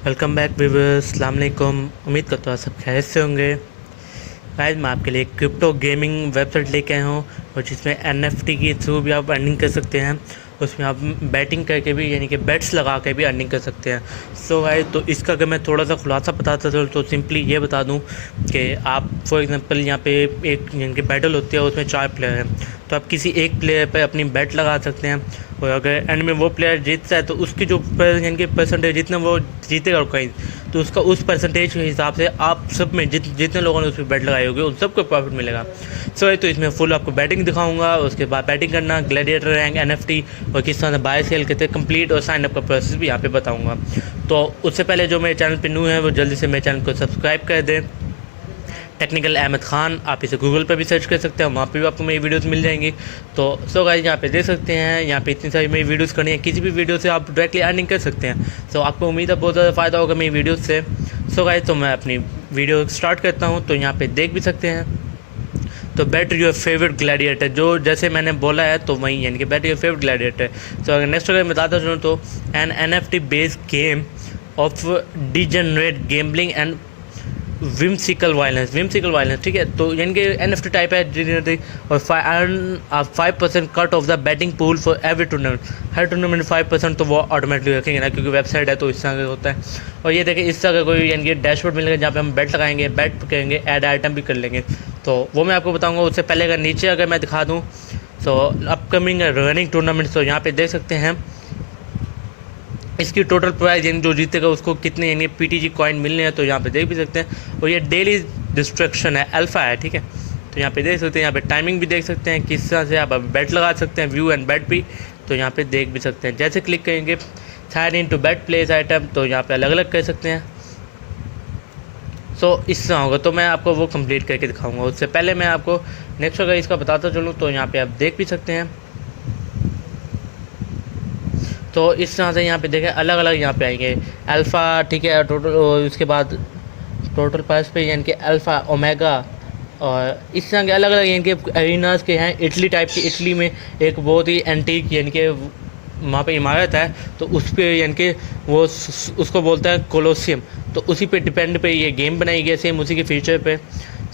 Welcome back viewers, अस्सलाम वालेकुम। उम्मीद करता हूँ सब खैरियत से होंगे। गाइस, मैं आपके लिए क्रिप्टो गेमिंग वेबसाइट लेके आया हूँ और जिसमें एनएफटी के थ्रू भी आप अर्निंग कर सकते हैं। उसमें आप बैटिंग करके भी यानी कि बेट्स लगा के भी अर्निंग कर सकते हैं। सो गाइस, तो इसका अगर मैं थोड़ा सा खुलासा बताता चलूँ तो सिंपली ये बता दूँ कि आप फॉर एग्जांपल यहाँ पे एक यानी कि बैटल होती है, उसमें 4 प्लेयर हैं, तो आप किसी एक प्लेयर पे अपनी बैट लगा सकते हैं और अगर एंड में वो प्लेयर जीतता है तो उसकी जो यानी कि परसेंटेज जितना वो जीतेगा कहीं, तो उसका उस परसेंटेज के हिसाब से आप सब में जितने लोगों ने उस पर बैट लगाई होगी उन सबको प्रॉफिट मिलेगा। सो तो इसमें फुल आपको बैटिंग दिखाऊंगा, उसके बाद बैटिंग करना, ग्लैडिएटर रैंक, एनएफटी और किस तरह से बाय सेल करते हैं कंप्लीट और साइन अप का प्रोसेस भी यहाँ पे बताऊंगा। तो उससे पहले जो मेरे चैनल पे न्यू है वो जल्दी से मेरे चैनल को सब्सक्राइब कर दें। टेक्निकल अहमद खान, आप इसे गूगल पर भी सर्च कर सकते हैं, वहाँ पे भी आपको मेरी वीडियोस मिल जाएंगी। तो सो गाइस, यहाँ पे देख सकते हैं, यहाँ पे इतनी सारी मेरी वीडियोस करनी है, किसी भी वीडियो से आप डायरेक्टली अर्निंग कर सकते हैं। सो आपको उम्मीद है बहुत ज़्यादा फ़ायदा होगा मेरी वीडियोस से। सो गाइस, तो मैं अपनी वीडियो स्टार्ट करता हूँ। तो यहाँ पर देख भी सकते हैं, तो बेट योर फेवरेट ग्लैडिएटर, जो जैसे मैंने बोला है तो वही यानी कि bet your favourite gladiator. So अगर नेक्स्ट अगर बताता चलूँ तो an NFT based game of degenerate gambling and whimsical violence, ठीक है। तो यानी कि NFT टाइप है डिजेनरेट और 5% cut off the batting pool for every tournament. Her tournament 5% तो वो ऑटोमेटिकली रखेंगे ना, क्योंकि वेबसाइट है तो इस तरह का होता है। और ये देखिए, इस तरह का कोई यानी कि डैशबोर्ड मिलेगा जहाँ पे हम बैट लगाएंगे, बैट करेंगे, ऐड आइटम भी कर लेंगे, तो वो मैं आपको बताऊँगा। उससे पहले अगर नीचे अगर मैं दिखा दूँ तो अपकमिंग रनिंग टूर्नामेंट्स, तो यहाँ पे देख सकते हैं इसकी टोटल प्राइस यानी जो जीतेगा उसको कितने यानी PTG कॉइन मिलने हैं, तो यहाँ पे देख भी सकते हैं। और ये डेली डिस्ट्रक्शन है, अल्फ़ा है, ठीक है। तो यहाँ पे देख सकते हैं, यहाँ पे टाइमिंग भी देख सकते हैं, किस तरह से आप बैट लगा सकते हैं, व्यू एंड बैट भी, तो यहाँ पे देख भी सकते हैं। जैसे क्लिक करेंगे sign in to bet place item, तो यहाँ पे अलग अलग कर सकते हैं। सो इस तरह होगा, तो मैं आपको वो कंप्लीट करके दिखाऊंगा। उससे पहले मैं आपको नेक्स्ट अगर इसका बताता चलूँ तो यहाँ पे आप देख भी सकते हैं। तो इस तरह से यहाँ पे देखें अलग अलग यहाँ पे आएंगे अल्फ़ा, ठीक है, टोटल, उसके बाद टोटल प्राइस पे यानी कि अल्फ़ा, ओमेगा और इस तरह के अलग अलग यानी कि एरिनास के हैं। इटली टाइप की, इटली में एक बहुत ही एंटीक यानी कि वहाँ पे इमारत है, तो उस पर यानी कि वो उसको बोलता है कोलोसियम, तो उसी पे डिपेंड पे ये गेम बनाई गई, सेम उसी के फीचर पे।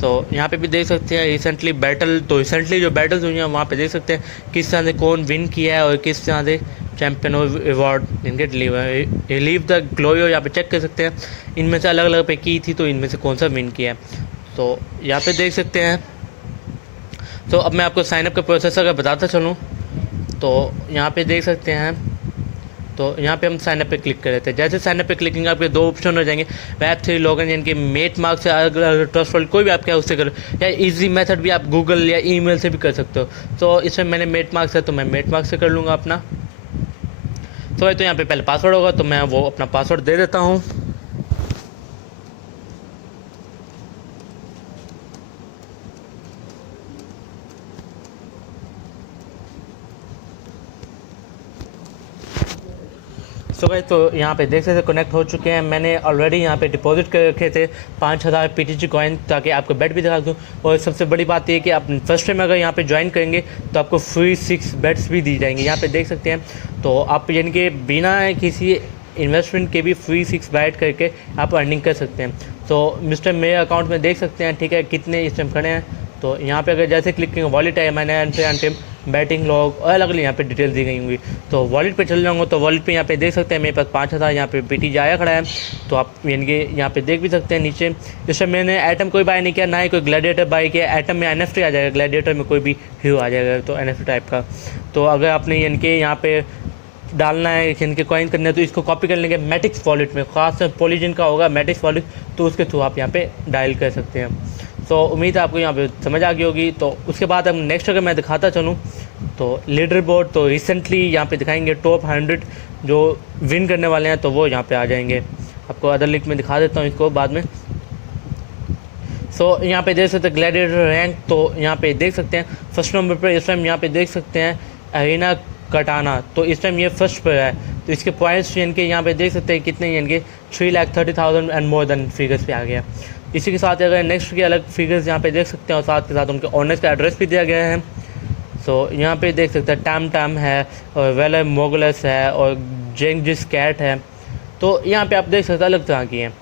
तो यहाँ पे भी देख सकते हैं रिसेंटली बैटल, तो रिसेंटली जो बैटल्स हुई हैं वहाँ पे देख सकते हैं किस तरह से कौन विन किया है और किस तरह से चैम्पियन अवार्ड इनके रिलीव द ग्लोरी, यहाँ पे चेक कर सकते हैं इनमें से अलग अलग पे की थी, तो इनमें से कौन सा विन किया है, तो यहाँ पे देख सकते हैं। तो अब मैं आपको साइनअप का प्रोसेस अगर बताता चलूँ तो यहाँ पे देख सकते हैं, तो यहाँ पे हम साइनअप पे क्लिक कर लेते हैं। जैसे साइनअप पे क्लिक करेंगे आपके दो ऑप्शन हो जाएंगे, वेब3 लॉगिन यानी कि मेट मार्क से, अगर ट्रस्टवर्ल्ड कोई भी आप क्या है उससे करो, या इजी मेथड भी आप गूगल या ईमेल से भी कर सकते हो। तो इसमें मैंने मेट मार्क से, तो मैं मेट मार्क से कर लूँगा अपना। तो यहाँ पे पहले पासवर्ड होगा, तो मैं वो अपना पासवर्ड दे देता हूँ। सो गाइस, तो यहाँ पे देख सकते कनेक्ट हो चुके हैं। मैंने ऑलरेडी यहाँ पे डिपॉजिट कर रखे थे 5000 PTG कॉइन, ताकि आपको बेट भी दिखा दूँ। और सबसे बड़ी बात ये कि आप फर्स्ट टाइम अगर यहाँ पे ज्वाइन करेंगे तो आपको फ्री 6 बेट्स भी दी जाएंगी। यहाँ पे देख सकते हैं, तो आप यानी कि बिना किसी इन्वेस्टमेंट के भी फ्री 6 बैट करके आप अर्निंग कर सकते हैं। तो मिस्टर मेरे अकाउंट में देख सकते हैं, ठीक है, कितने इस टाइम खड़े हैं। तो यहाँ पे अगर जैसे क्लिक करेंगे वॉलेट है, मैंने टाइम बैटिंग लॉग और अलग अलग यहाँ पे डिटेल दी गई होंगी। तो वॉलेट पे चल जाऊँगा, तो वॉलेट पे यहाँ पे देख सकते हैं मेरे पास 5000 यहाँ पे PTG आया खड़ा है। तो आप यानी कि यहाँ पे देख भी सकते हैं नीचे, इसमें मैंने आइटम कोई बाय नहीं किया, ना ही कोई ग्लैडिएटर बाय किया। आइटम में NFT आ जाएगा, ग्लैडिएटर में कोई भी हीरो आ जाएगा, तो NFT टाइप का। तो अगर आपने यानी कि यहाँ पे डालना है यानी कि कॉइन करना है, तो इसको कॉपी कर लेंगे मैटिक्स वॉलेट में, खास पॉलीजन का होगा मैटिक्स वॉलेट, तो उसके थ्रू आप यहाँ पे डायल कर सकते हैं। तो उम्मीद है आपको यहाँ पे समझ आ गई होगी। तो उसके बाद हम नेक्स्ट अगर मैं दिखाता चलूँ तो लीडर बोर्ड, तो रिसेंटली यहाँ पे दिखाएंगे टॉप 100 जो विन करने वाले हैं, तो वो यहाँ पे आ जाएंगे। आपको अदर लिंक में दिखा देता हूँ इसको बाद में। सो यहाँ पे देख सकते हैं ग्लैडिएटर रैंक, तो यहाँ पे देख सकते हैं फर्स्ट नंबर पर इस टाइम यहाँ पे देख सकते हैं अरीना कटाना, तो इस टाइम ये फर्स्ट पर है। तो इसके पॉइंट्स यानी कि यहाँ पे देख सकते हैं कितने, यानी कि 3,30,000 एंड मोर देन फिगर्स पे आ गया। इसी के साथ अगर नेक्स्ट के अलग फिगर्स यहाँ पे देख सकते हैं और साथ के साथ उनके ऑनर्स का एड्रेस भी दिया गया है। सो यहाँ पे देख सकते हैं टैम टैम है और वेलर मोगलस है और जेंगिस कैट है तो यहाँ पे आप देख सकते हैं अलग तरह की हैं।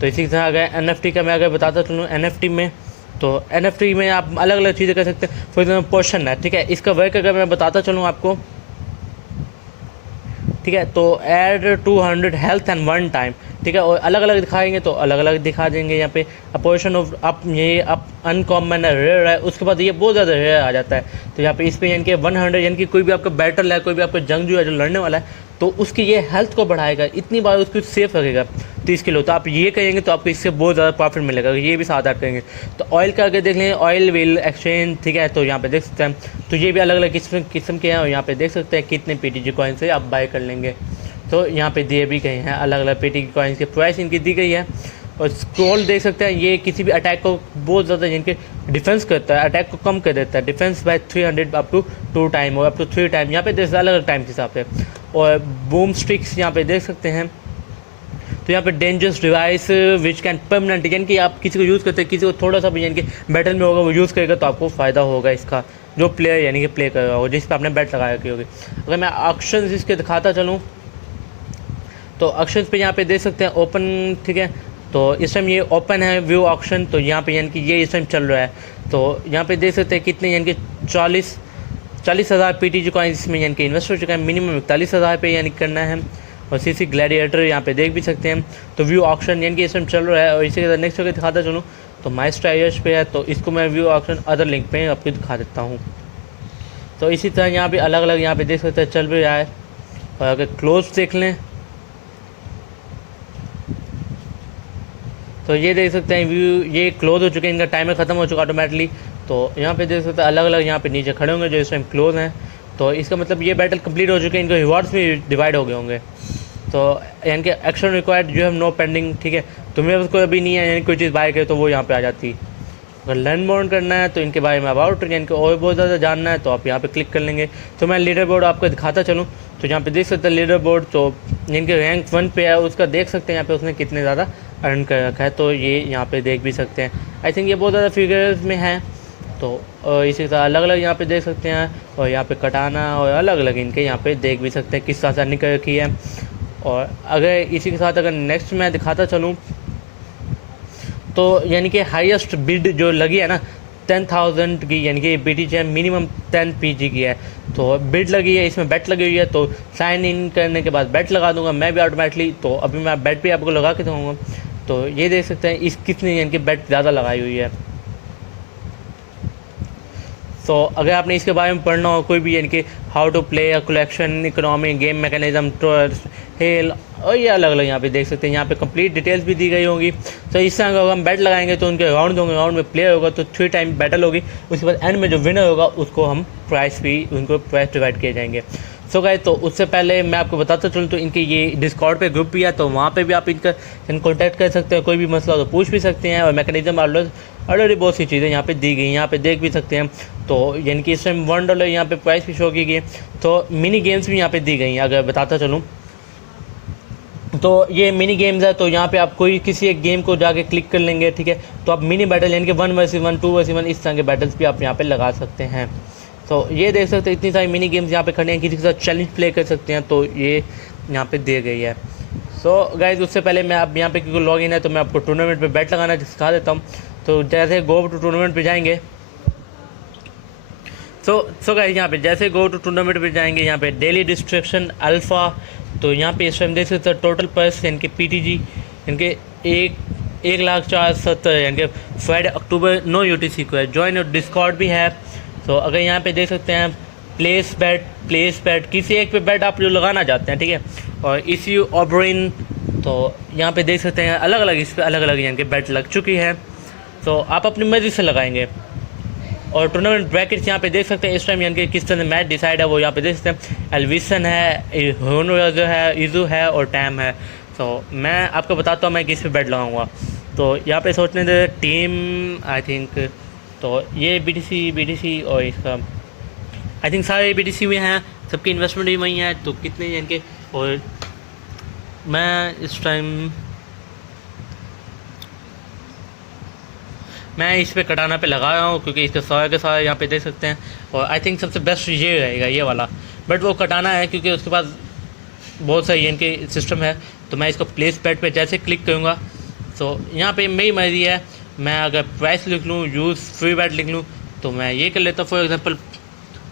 तो इसी तरह अगर NFT का मैं अगर बताता चलूँ, NFT में तो NFT में आप अलग अलग चीज़ें कर सकते हैं। फॉर एग्जाम्पल पोर्शन है, ठीक है, इसका वर्क अगर मैं बताता चलूँ आपको, ठीक है, तो ऐड 200 हेल्थ एंड 1 टाइम, ठीक है, और अलग अलग दिखाएंगे तो अलग अलग दिखा देंगे। यहाँ पे अपोजिशन ऑफ आप ये आप अनकॉमन है, रेयर है, उसके बाद ये बहुत ज़्यादा रेयर आ जाता है। तो यहाँ पे इस पर यानी कि 100 यानी कि कोई भी आपका बैटल है, कोई भी आपका जंगजू है जो लड़ने वाला है, तो उसकी ये हेल्थ को बढ़ाएगा, इतनी बार उसको सेफ रखेगा 30 किलो। तो आप ये करेंगे तो आपको इससे बहुत ज़्यादा प्रॉफिट मिलेगा, ये भी साथ ऐड करेंगे। तो ऑयल का अगर देख लें, ऑयल व्हील एक्सचेंज, ठीक है, तो यहाँ पे देख सकते हैं, तो ये भी अलग अलग किस्म के हैं, और यहाँ पे देख सकते हैं कितने PTG कॉइन से आप बाय कर लेंगे। तो यहाँ पे दिए भी गए हैं अलग अलग PTG कॉइन्स के प्राइस इनकी दी गई है। और स्क्रॉल देख सकते हैं, ये किसी भी अटैक को बहुत ज़्यादा इनके डिफेंस करता है, अटैक को कम कर देता है, defence by 300 up to 2 time और अप टू 3 टाइम। यहाँ पे देख अलग अलग टाइम के हिसाब से। और बूम स्टिक्स यहाँ पे देख सकते हैं, तो यहाँ पे dangerous device which can permanent, यानी कि आप किसी को यूज़ करते हैं, किसी को थोड़ा सा भी यानी कि बैटल में होगा वो यूज़ करेगा तो आपको फ़ायदा होगा इसका, जो प्लेयर यानी कि प्ले कर रहा हो, जिस पर आपने बैट लगाया की होगी। अगर मैं ऑप्शंस इसके दिखाता चलूँ तो ऑप्शंस पे यहाँ पे देख सकते हैं ओपन, ठीक है, तो इस टाइम ये ओपन है व्यू ऑप्शन, तो यहाँ पे यानी कि ये इस टाइम चल रहा है। तो यहाँ पे देख सकते हैं कितने यानी कि 40,000 PTG कॉइन्स इसमें यानी कि इन्वेस्ट हो चुका है। मिनिमम 41,000 पे यानी करना है। और CC ग्लैडिएटर यहाँ पे देख भी सकते हैं। तो व्यू ऑप्शन यानी कि इस टाइम चल रहा है। और इसी के साथ नेक्स्ट होकर दिखाता चलूँ तो माई स्टाइल्स पे है, तो इसको मैं व्यू ऑप्शन अदर लिंक पे आपको दिखा देता हूँ। तो इसी तरह यहाँ पे अलग अलग यहाँ पे देख सकते हैं चल भी रहा है। और अगर क्लोज देख लें तो ये देख सकते हैं व्यू, ये क्लोज हो चुके हैं, इनका टाइमर ख़त्म हो चुका ऑटोमेटिकली। तो यहाँ पे देख सकते हैं अलग अलग यहाँ पे नीचे खड़े होंगे जो इस टाइम क्लोज हैं। तो इसका मतलब ये बैटल कंप्लीट हो चुके हैं, इनके रिवॉर्ड्स भी डिवाइड हो गए होंगे। तो यानी कि एक्शन रिक्वायर्ड जो है नो पेंडिंग, ठीक है, तुम्हें उसको अभी नहीं है यानी कोई चीज़ बाय करे तो वो यहाँ पे आ जाती। अगर लर्न मोर करना है तो इनके बारे में अबाउट यानी कि और बहुत ज़्यादा जानना है तो आप यहाँ पे क्लिक कर लेंगे। तो मैं लीडर बोर्ड आपको दिखाता चलूँ तो यहाँ पे देख सकते हैं लीडर बोर्ड, तो इनके रैंक 1 पे है, उसका देख सकते हैं यहाँ पे उसने कितने ज़्यादा अर्न कर रखा है, तो ये यहाँ पे देख भी सकते हैं। आई थिंक ये बहुत ज़्यादा फिगर्स में है। तो इसी तरह अलग अलग यहाँ पे देख सकते हैं, और यहाँ पे कटाना और अलग अलग इनके यहाँ पे देख भी सकते हैं किस तरह से अर्निंग कर रखी है। और अगर इसी के साथ अगर नेक्स्ट मैं दिखाता चलूँ तो यानी कि हाईएस्ट बिड जो लगी है ना 10,000 की, यानी कि BTG मिनिमम 10 PG की है। तो बिड लगी है, इसमें बैट लगी हुई है। तो साइन इन करने के बाद बैट लगा दूंगा मैं भी ऑटोमेटिकली। तो अभी मैं बैट भी आपको लगा के दूँगा। तो ये देख सकते हैं इस कितनी यानी कि बैट ज़्यादा लगाई हुई है। तो अगर आपने इसके बारे में पढ़ना हो कोई भी यानी कि how to play a collection, economy, game mechanism, hell, और ये अलग अलग यहाँ पे देख सकते हैं, यहाँ पे कंप्लीट डिटेल्स भी दी गई होंगी। तो इस तरह अगर हम बैट लगाएंगे तो उनके राउंड होंगे, राउंड में प्लेयर होगा तो 3 टाइम बैटल होगी। उसके बाद एंड में जो विनर होगा उसको हम प्राइस भी उनको प्राइस डिवाइड किए जाएंगे। सो गाइस, तो उससे पहले मैं आपको बताता चलूँ तो इनके ये डिस्कॉर्ड पे ग्रुप भी है, तो वहाँ पे भी आप इनका कॉन्टैक्ट कर सकते हैं, कोई भी मसला हो तो पूछ भी सकते हैं। और मैकेनिज्म ऑलरेडी बहुत सी चीज़ें यहाँ पे दी गई, यहाँ पे देख भी सकते हैं। तो यानी कि इस टाइम $1 यहाँ पे प्राइस भी शो की गई। तो मिनी गेम्स भी यहाँ पे दी गई हैं। अगर बताता चलूँ तो ये मिनी गेम्स है, तो यहाँ पे आप कोई किसी एक गेम को जाके क्लिक कर लेंगे, ठीक है, तो आप मिनी बैटल यानी कि 1 वर्सेस 1, 2 वर्सेस 1 इस तरह के बैटल्स भी आप यहाँ पे लगा सकते हैं। तो ये देख सकते हैं इतनी सारी मिनी गेम्स यहाँ पे खड़े हैं, किसी के साथ चैलेंज प्ले कर सकते हैं, तो ये यहाँ पे दी गई है। सो गाइज, उससे पहले मैं अब यहाँ पे क्योंकि लॉग इन है तो मैं आपको टूर्नामेंट पे बैट लगाना सिखा देता हूँ। तो जैसे गो टू टूर्नामेंट पे जाएंगे सो गाइज, यहाँ पे जैसे गो टू टूर्नामेंट पे जाएंगे, यहाँ पे डेली डिस्ट्रैक्शन अल्फ़ा, तो यहाँ पे इस टाइम देख सकते हैं टोटल पर्स यानी कि PTG यानी कि 1,04,70 यानी कि फ्राइडे अक्टूबर 9 UTC को है। ज्वाइन और डिस्कॉर्ड भी है। तो अगर यहाँ पे देख सकते हैं प्लेस बैट किसी एक पे बैट आप जो लगाना चाहते हैं, ठीक है, और इश्यू ऑब्रेन, तो यहाँ पे देख सकते हैं अलग अलग इस पर अलग अलग यानी कि बैट लग चुकी है। तो आप अपनी मर्ज़ी से लगाएंगे। और टूर्नामेंट ब्रैकेट्स यहाँ पे देख सकते हैं इस टाइम यानी कि किस तरह मैच डिसाइड है वो यहाँ पे देख सकते हैं। एल्विसन है, होनर जो है, इजू है और टैम है। तो मैं आपको बताता हूँ मैं किस पे बैट लगाऊंगा। तो यहाँ पे सोचने दे टीम आई थिंक, तो ये BTC और इसका आई थिंक सारे BTC में हैं, सबकी इन्वेस्टमेंट भी वही है। तो कितने यानी कि, और मैं इस टाइम मैं इस पे कटाना पे लगा रहा हूँ क्योंकि इसके सारे के सारे यहाँ पे देख सकते हैं। और आई थिंक सबसे बेस्ट ये रहेगा ये वाला, बट वो कटाना है क्योंकि उसके पास बहुत सही इनके सिस्टम है। तो मैं इसको प्लेस बेट पे जैसे क्लिक करूँगा तो यहाँ पे मेरी मर्जी है, मैं अगर प्राइस लिख लूँ, यूज़ फ्री बेट लिख लूँ, तो मैं ये कर लेता हूँ फॉर एग्जांपल।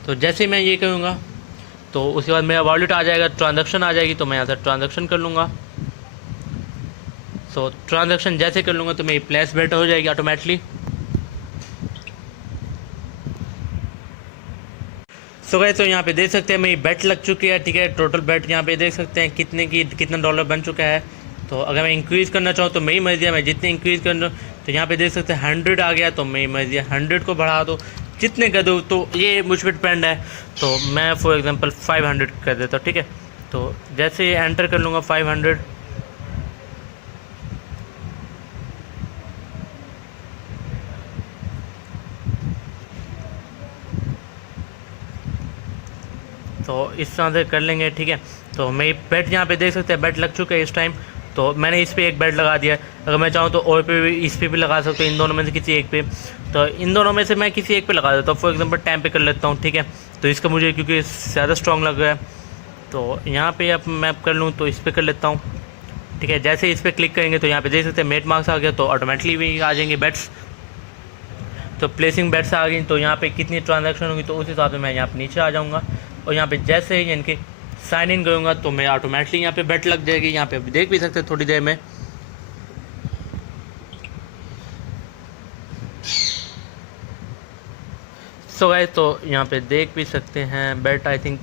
तो जैसे ही मैं ये करूँगा तो उसके बाद मेरा वॉलेट आ जाएगा, ट्रांजैक्शन आ जाएगी, तो मैं यहाँ से ट्रांजैक्शन कर लूँगा। सो ट्रांजैक्शन जैसे कर लूँगा तो मेरी प्लेस बेट हो जाएगी ऑटोमेटिकली। सो गाइस, तो यहाँ पे देख सकते हैं मेरी बेट लग चुकी है, ठीक है। टोटल बेट यहाँ पे देख सकते हैं कितना डॉलर बन चुका है। तो अगर मैं इंक्रीज़ करना चाहूँ तो मेरी मर्जी है, मैं जितने इंक्रीज़ कर लूँ। तो यहाँ पे देख सकते हैं 100 आ गया, तो मेरी मर्जी है 100 को बढ़ा दो, जितने कर दूँ, तो ये मुझ पर डिपेंड है। तो मैं फॉर एग्जांपल 500 कर देता हूँ, ठीक है। तो जैसे ये एंटर कर लूँगा 500, तो इस तरह से कर लेंगे, ठीक है। तो मेरी बेट यहाँ पे देख सकते हैं बेट लग चुके हैं इस टाइम। तो मैंने इस पे एक बेट लगा दिया, अगर मैं चाहूँ तो और पे भी, इस पे भी लगा सकता हूँ, इन दोनों में से किसी एक पे। तो इन दोनों में से मैं किसी एक पे लगा देता हूँ, फॉर एग्जांपल टाइम पे कर लेता हूँ, ठीक है। तो इसका मुझे क्योंकि ज़्यादा स्ट्रॉन्ग लग रहा है, तो यहाँ पे अब मैं कर लूँ तो इस पर कर लेता हूँ, ठीक है। जैसे इस पर क्लिक करेंगे तो यहाँ पे देख सकते हैं मेट मार्क्स आ गया, तो ऑटोमेटिकली भी आ जाएंगे बेट्स। तो प्लेसिंग बेट्स आ गई, तो यहाँ पे कितनी ट्रांजैक्शन होगी तो उस हिसाब से मैं यहाँ पे नीचे आ जाऊँगा। और यहाँ पे जैसे ही इनके साइन इन करूँगा तो मैं ऑटोमेटिकली यहाँ पे बेट लग जाएगी। यहाँ पे अभी देख भी सकते हैं थोड़ी देर में। सो गाइस, तो यहाँ पे देख भी सकते हैं बेट, आई थिंक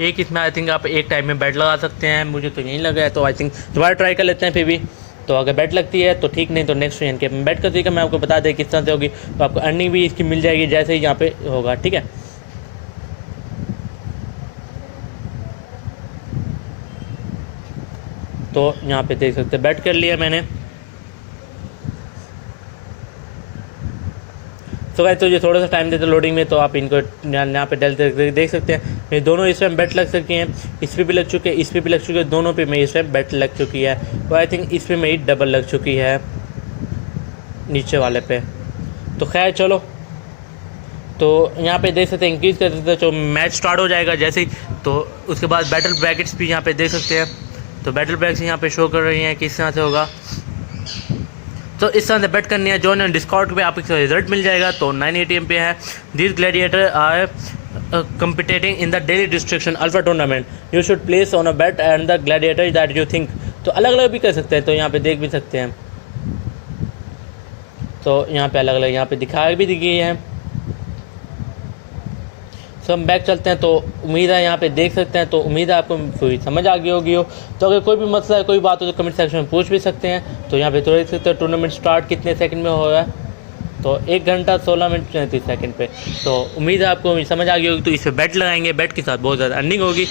एक इसमें आई थिंक आप एक टाइम में बेट लगा सकते हैं, मुझे तो यही लगा है। तो आई थिंक दोबारा ट्राई कर लेते हैं फिर भी। तो अगर बेट लगती है तो ठीक, नहीं तो नेक्स्ट इनके बेट का तरीका मैं आपको बता दें किस तरह से होगी, तो आपको अर्निंग भी इसकी मिल जाएगी जैसे ही यहाँ पे होगा, ठीक है। तो यहाँ पे देख सकते हैं बेट कर लिया मैंने। तो गाइस, तो ये थोड़ा सा टाइम देते लोडिंग में, तो आप इनको यहाँ पे देख सकते हैं मेरे दोनों इस टाइम बेट लग सकती हैं। इस पर भी लग चुके हैं, इस पर भी लग चुके हैं, दोनों पे मेरी इस टाइम बेट लग चुकी है। तो आई थिंक इस पर मेरी डबल लग चुकी है नीचे वाले पे। तो खैर चलो, तो यहाँ पे देख सकते हैं इंक्रीज़ कर देते हैं, तो मैच स्टार्ट हो जाएगा जैसे ही। तो उसके बाद बैटल ब्रैकेट्स भी यहाँ पे देख सकते हैं। तो बैटल ब्रैकेट्स यहाँ पे शो कर रही हैं किस तरह से होगा। तो इस तरह से बेट करनी है, जो है डिस्काउंट पे आपको रिजल्ट मिल जाएगा। तो 980 पे है। This gladiator are competing in the daily distraction alpha tournament, you should place on a bet and the gladiator that you think। तो अलग अलग भी कर सकते हैं, तो यहाँ पे देख भी सकते हैं। तो यहाँ पे अलग अलग यहाँ पे दिखा भी दी गई है। तो हम बैक चलते हैं। तो उम्मीद है यहाँ पे देख सकते हैं, तो उम्मीद है आपको पूरी समझ आ गई होगी हो। तो अगर कोई भी मसला है, कोई बात हो, तो कमेंट सेक्शन में पूछ भी सकते हैं। तो यहाँ पे तो देख सकते हैं टूर्नामेंट स्टार्ट कितने सेकंड में हो रहा है, तो 1 घंटा 16 मिनट 34 सेकंड पे। तो उम्मीद है आपको समझ आ गई होगी। तो इस पर बेट लगाएंगे, बेट के साथ बहुत ज़्यादा अर्निंग होगी।